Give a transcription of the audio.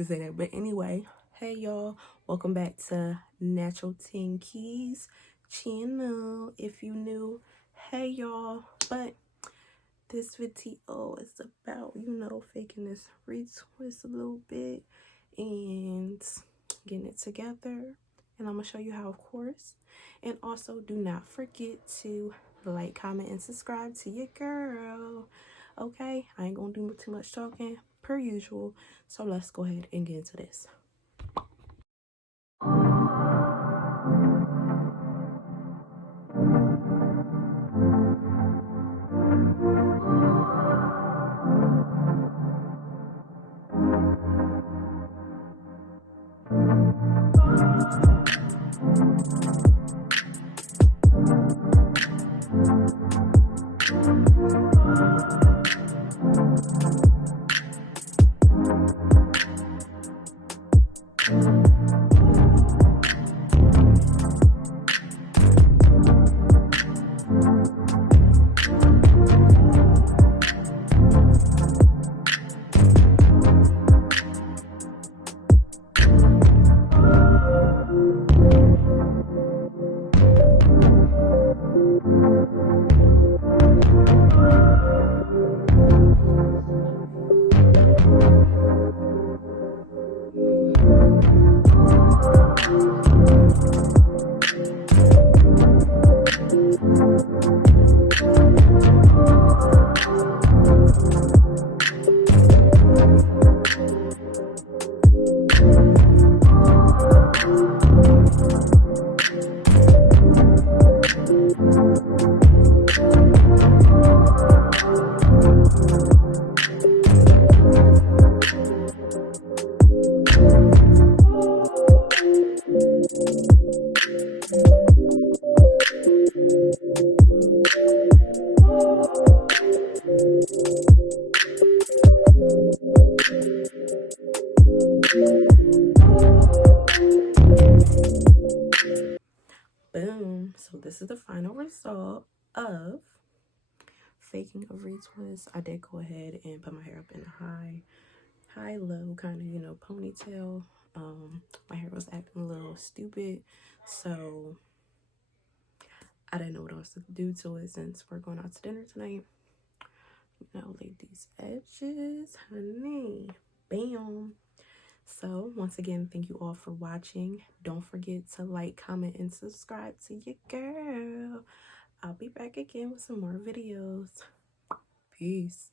to say that. But anyway, hey y'all, welcome back to Natural 10 Keys channel. If you new, hey y'all. But this video is about, faking this retwist a little bit and getting it together. And I'm gonna show you how, of course. And also, do not forget to like, comment, and subscribe to your girl. Okay, I ain't gonna do too much talking per usual, so let's go ahead and get into this. Boom. So this is the final result of faking a retwist. I did go ahead and put my hair up in a high low kind of ponytail. My hair was acting a little stupid, so I didn't know what else to do to it since we're going out to dinner tonight. Lay these edges, honey. Bam. So once again, thank you all for watching. Don't forget to like, comment, and subscribe to your girl. I'll be back again with some more videos. Peace.